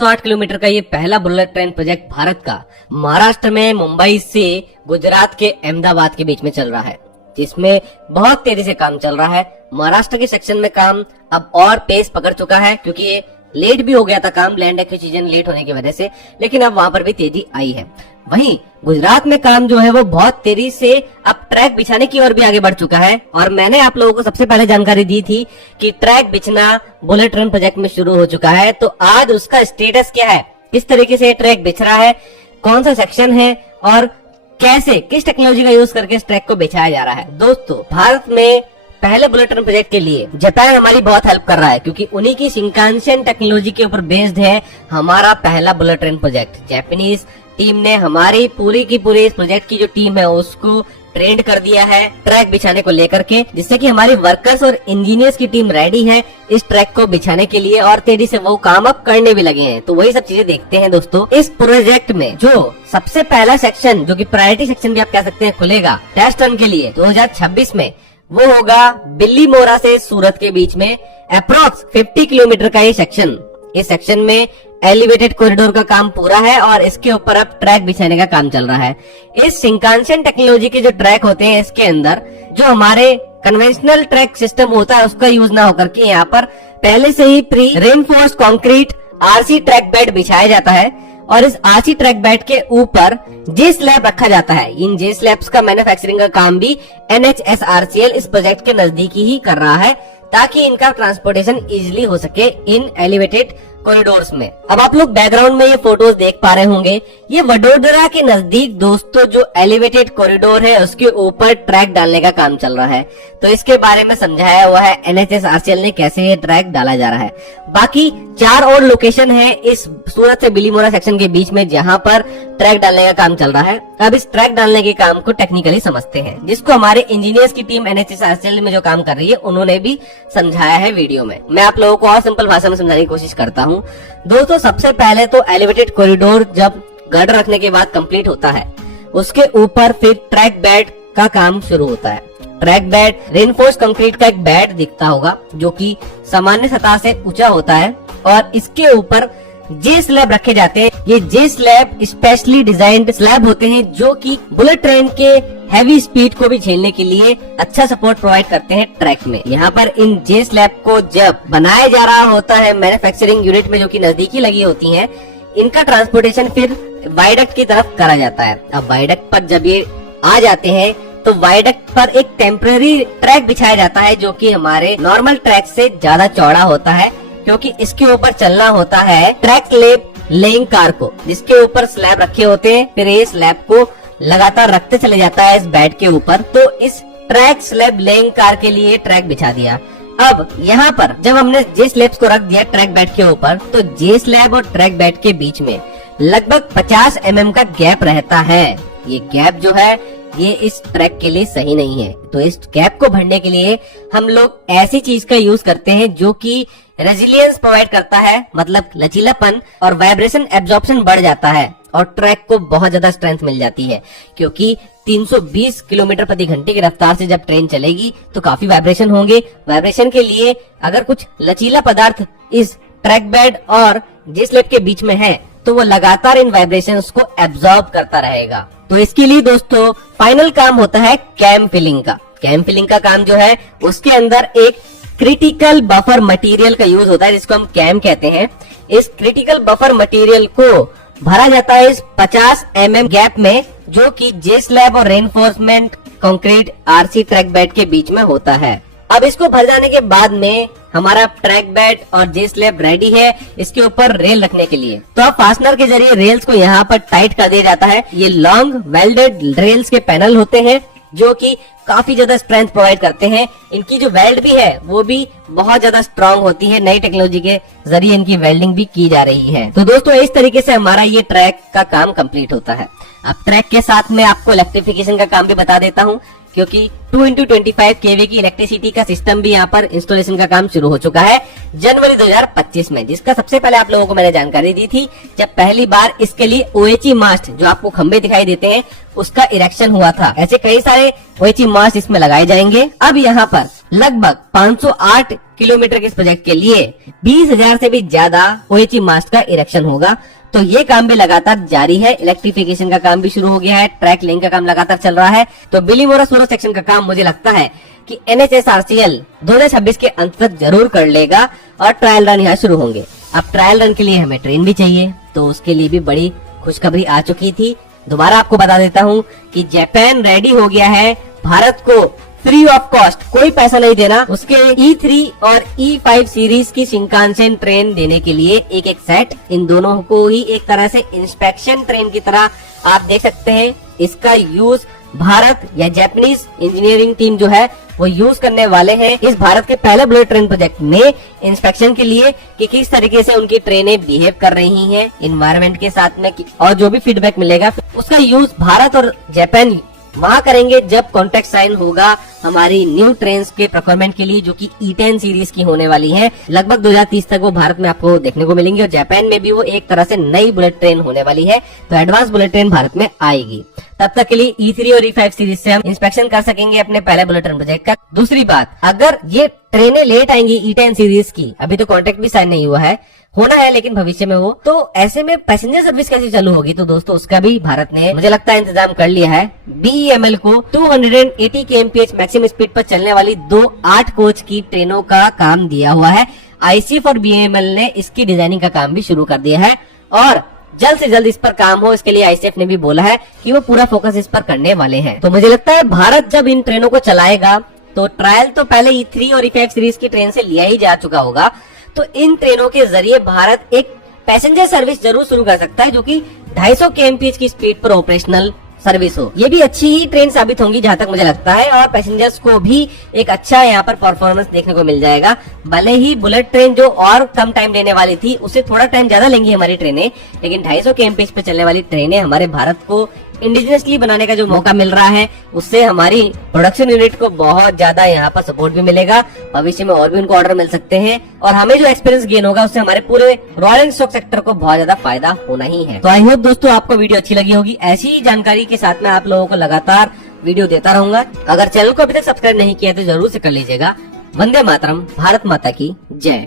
108 kilometre का ये पहला बुलेट ट्रेन प्रोजेक्ट भारत का महाराष्ट्र में मुंबई से गुजरात के अहमदाबाद के बीच में चल रहा है, जिसमें बहुत तेजी से काम चल रहा है। महाराष्ट्र के सेक्शन में काम अब और पेस पकड़ चुका है, क्योंकि ये लेट भी हो गया था काम, लैंड एक्विजिशन लेट होने की वजह से, लेकिन अब वहां पर भी तेजी आई है। वहीं गुजरात में काम जो है वो बहुत तेजी से अब ट्रैक बिछाने की ओर भी आगे बढ़ चुका है। और मैंने आप लोगों को सबसे पहले जानकारी दी थी कि ट्रैक बिछना बुलेट ट्रेन प्रोजेक्ट में शुरू हो चुका है। तो आज उसका स्टेटस क्या है, किस तरीके से ट्रैक बिछ रहा है, कौन सा सेक्शन है और कैसे, किस टेक्नोलॉजी का यूज करके इस ट्रैक को बिछाया जा रहा है। दोस्तों, भारत में पहले बुलेट ट्रेन प्रोजेक्ट के लिए जापान हमारी बहुत हेल्प कर रहा है, क्योंकि उन्हीं की शिंकानसेन टेक्नोलॉजी के ऊपर बेस्ड है हमारा पहला bullet train project. Japanese team ने हमारी पूरी की पूरी इस प्रोजेक्ट की जो टीम है उसको ट्रेंड कर दिया है ट्रैक बिछाने को लेकर के, जिससे कि हमारी वर्कर्स और इंजीनियर्स की टीम रेडी है इस ट्रैक को बिछाने के लिए और तेजी से वो काम अब करने भी लगे हैं। तो वही सब चीजें देखते हैं दोस्तों। इस प्रोजेक्ट में जो सबसे पहला सेक्शन, जो कि प्रायोरिटी सेक्शन भी आप कह सकते हैं, खुलेगा टेस्ट रन के लिए 2026 में, वो होगा बिल्लीमोरा से सूरत के बीच में अप्रोक्स 50 किलोमीटर का ये सेक्शन। इस सेक्शन में एलिवेटेड कॉरिडोर का काम पूरा है और इसके ऊपर अब ट्रैक बिछाने का काम चल रहा है। इस शिंकानसेन टेक्नोलॉजी के जो ट्रैक होते हैं, इसके अंदर जो हमारे कन्वेंशनल ट्रैक सिस्टम होता है उसका यूज ना होकर के यहाँ पर पहले से ही pre reinforced concrete RC track bed बिछाया जाता है और इस आरसी ट्रैक बेड के ऊपर जे स्लैब रखा जाता है। इन जे स्लैब्स का मैन्युफैक्चरिंग का काम भी NHSRCL इस प्रोजेक्ट के नजदीकी ही कर रहा है, ताकि इनका ट्रांसपोर्टेशन इजिली हो सके इन एलिवेटेड कॉरिडोर्स में। अब आप लोग बैकग्राउंड में ये फोटोज देख पा रहे होंगे, ये वडोदरा के नजदीक दोस्तों जो एलिवेटेड कॉरिडोर है उसके ऊपर ट्रैक डालने का काम चल रहा है। तो इसके बारे में समझाया हुआ है NHSRCL ने कैसे ये ट्रैक डाला जा रहा है। बाकी 4 और लोकेशन है इस सूरत से बिलीमोरा सेक्शन के बीच में जहां पर ट्रैक डालने का काम चल रहा है। अब इस ट्रैक डालने के काम को टेक्निकली समझते हैं, जिसको हमारे इंजीनियर्स की टीम NHSRCL में जो काम कर रही है उन्होंने भी समझाया है वीडियो में। मैं आप लोगों को और सिंपल भाषा में समझाने की कोशिश करता हूँ। दोस्तों, सबसे पहले तो एलिवेटेड कॉरिडोर जब गर्डर रखने के बाद कंप्लीट होता है, उसके ऊपर फिर ट्रैक बेड का काम शुरू होता है। ट्रैक बेड रेनफोर्स कंक्रीट का एक बेड दिखता होगा जो कि सामान्य सतह से ऊंचा होता है और इसके ऊपर जे स्लैब रखे जाते हैं। ये जे स्लैब स्पेशली डिजाइन्ड स्लैब होते हैं जो कि बुलेट ट्रेन के हैवी स्पीड को भी झेलने के लिए अच्छा सपोर्ट प्रोवाइड करते हैं ट्रैक में। यहाँ पर इन जे स्लैब को जब बनाया जा रहा होता है मैन्युफैक्चरिंग यूनिट में, जो कि नजदीकी लगी होती हैं, इनका ट्रांसपोर्टेशन फिर वायडक्ट की तरफ करा जाता है। अब वायडक्ट पर जब ये आ जाते हैं तो वायडक्ट पर एक टेम्पररी ट्रैक बिछाया जाता है जो कि हमारे नॉर्मल ट्रैक से ज्यादा चौड़ा होता है, क्योंकि इसके ऊपर चलना होता है ट्रैक स्लैब लेइंग कार को, जिसके ऊपर स्लैब रखे होते हैं। फिर ये स्लैब को लगातार रखते चले जाता है इस बेड के ऊपर। तो इस ट्रैक स्लैब लेइंग कार के लिए ट्रैक बिछा दिया। अब यहाँ पर जब हमने जे स्लैब्स को रख दिया ट्रैक बेड के ऊपर, तो जे स्लैब और ट्रैक बेड के बीच में लगभग 50 mm का गैप रहता है। ये गैप जो है ये इस ट्रैक के लिए सही नहीं है। तो इस गैप को भरने के लिए हम लोग ऐसी चीज का यूज करते हैं जो कि रेजिलियंस प्रोवाइड करता है, मतलब लचीलापन, और वाइब्रेशन एब्जॉर्प्शन बढ़ जाता है और ट्रैक को बहुत ज्यादा स्ट्रेंथ मिल जाती है, क्योंकि 320 किलोमीटर प्रति घंटे की रफ्तार से जब ट्रेन चलेगी तो काफी वाइब्रेशन होंगे। वाइब्रेशन के लिए अगर कुछ लचीला पदार्थ इस ट्रैक बेड और जे स्लैब के बीच में है तो वो लगातार इन वाइब्रेशंस को एब्जॉर्ब करता रहेगा। तो इसके लिए दोस्तों फाइनल काम होता है कैम फिलिंग का। कैम फिलिंग का काम जो है उसके अंदर एक क्रिटिकल बफर मटेरियल का यूज होता है, जिसको हम कैम कहते हैं। इस क्रिटिकल बफर मटेरियल को भरा जाता है इस 50 mm गैप में, जो कि जे स्लैब और reinforcement concrete RC track bed के बीच में होता है। अब इसको भर जाने के बाद में हमारा ट्रैक बेड और जे स्लैब रेडी है इसके ऊपर रेल रखने के लिए। तो अब फास्टनर के जरिए रेल्स को यहाँ पर टाइट कर दिया जाता है। ये लॉन्ग वेल्डेड रेल्स के पैनल होते हैं जो कि काफी ज्यादा स्ट्रेंथ प्रोवाइड करते हैं। इनकी जो वेल्ड भी है वो भी बहुत ज्यादा स्ट्रांग होती है। नई टेक्नोलॉजी के जरिए इनकी वेल्डिंग भी की जा रही है। तो दोस्तों, इस तरीके से हमारा ये ट्रैक का काम कंप्लीट होता है। अब ट्रैक के साथ में आपको इलेक्ट्रिफिकेशन का काम भी बता देता हूँ, क्योंकि 2x25 kV की इलेक्ट्रिसिटी का सिस्टम भी यहाँ पर इंस्टॉलेशन का काम शुरू हो चुका है। जनवरी 2025 में, जिसका सबसे पहले आप लोगों को मैंने जानकारी दी थी जब पहली बार इसके लिए ओएचई मास्ट, जो आपको खंबे दिखाई देते हैं, उसका इरेक्शन हुआ था। ऐसे कई सारे ओएचई मास्ट इसमें लगाए जाएंगे। अब यहाँ पर लगभग 508 किलोमीटर के इस प्रोजेक्ट के लिए 20,000 से भी ज्यादा ओएचई मास्ट का इरेक्शन होगा। तो ये काम भी लगातार जारी है। इलेक्ट्रिफिकेशन का काम भी शुरू हो गया है, ट्रैक लिंक का काम लगातार चल रहा है। तो बिलीमोरा सूरत सेक्शन का काम मुझे लगता है कि NHSRCL 2026 के अंत तक जरूर कर लेगा और ट्रायल रन यहाँ शुरू होंगे। अब ट्रायल रन के लिए हमें ट्रेन भी चाहिए, तो उसके लिए भी बड़ी खुशखबरी आ चुकी थी। दोबारा आपको बता देता हूँ कि जापान रेडी हो गया है भारत को फ्री ऑफ कॉस्ट, कोई पैसा नहीं देना, उसके E3 और E5 सीरीज की शिंकानसेन ट्रेन देने के लिए एक एक सेट। इन दोनों को ही एक तरह से इंस्पेक्शन ट्रेन की तरह आप देख सकते हैं। इसका यूज भारत या जापानीज इंजीनियरिंग टीम जो है वो यूज करने वाले हैं इस भारत के पहले बुलेट ट्रेन प्रोजेक्ट में इंस्पेक्शन के लिए, कि किस तरीके से उनकी ट्रेनें बिहेव कर रही हैं इन्वायरमेंट के साथ में, और जो भी फीडबैक मिलेगा उसका यूज भारत और जापान वहाँ करेंगे जब कॉन्ट्रैक्ट साइन होगा हमारी न्यू ट्रेन्स के प्रोक्योरमेंट के लिए, जो कि E10 सीरीज की होने वाली है। लगभग 2030 तक वो भारत में आपको देखने को मिलेंगी और जापान में भी वो एक तरह से नई बुलेट ट्रेन होने वाली है। तो एडवांस बुलेट ट्रेन भारत में आएगी। तब तक के लिए E3 और E5 सीरीज से हम इंस्पेक्शन कर सकेंगे अपने पहले बुलेट ट्रेन प्रोजेक्ट का। दूसरी बात, अगर ये ट्रेनें लेट आएंगी E10 सीरीज की, अभी तो कॉन्ट्रैक्ट भी साइन नहीं हुआ है, होना है लेकिन भविष्य में हो, तो ऐसे में पैसेंजर सर्विस कैसे चालू होगी? तो दोस्तों उसका भी भारत ने मुझे लगता है इंतजाम कर लिया है। BEML को 280 kmph मैक्सिमम स्पीड पर चलने वाली 2 8 कोच की ट्रेनों का काम दिया हुआ है। ICF और BEML ने इसकी डिजाइनिंग का काम भी शुरू कर दिया है और जल्द से जल्द इस पर काम हो, इसके लिए ICF ने भी बोला है कि वो पूरा फोकस इस पर करने वाले हैं। तो मुझे लगता है भारत जब इन ट्रेनों को चलाएगा तो ट्रायल तो पहले E3 और E5 सीरीज की ट्रेन से लिया ही जा चुका होगा, तो इन ट्रेनों के जरिए भारत एक पैसेंजर सर्विस जरूर शुरू कर सकता है जो कि 250 kmph की स्पीड पर ऑपरेशनल सर्विस हो। ये भी अच्छी ही ट्रेन साबित होंगी जहां तक मुझे लगता है, और पैसेंजर्स को भी एक अच्छा यहाँ पर परफॉर्मेंस देखने को मिल जाएगा। भले ही बुलेट ट्रेन जो और कम टाइम लेने वाली थी उससे थोड़ा टाइम ज्यादा लेंगी हमारी ट्रेनें, लेकिन 250 kmph पे चलने वाली ट्रेनें हमारे भारत को इंडिजिनसली बनाने का जो मौका मिल रहा है, उससे हमारी प्रोडक्शन यूनिट को बहुत ज्यादा यहाँ पर सपोर्ट भी मिलेगा। भविष्य में और भी उनको ऑर्डर मिल सकते हैं और हमें जो एक्सपीरियंस गेन होगा उससे हमारे पूरे रॉयल एनफील्ड सेक्टर को बहुत ज्यादा फायदा होना ही है। तो आई होप दोस्तों आपको वीडियो अच्छी लगी होगी। ऐसी ही जानकारी के साथ मैं आप लोगों को लगातार वीडियो देता रहूंगा। अगर चैनल को अभी तक सब्सक्राइब नहीं किया तो जरूर से कर लीजिएगा। वंदे मातरम, भारत माता की जय।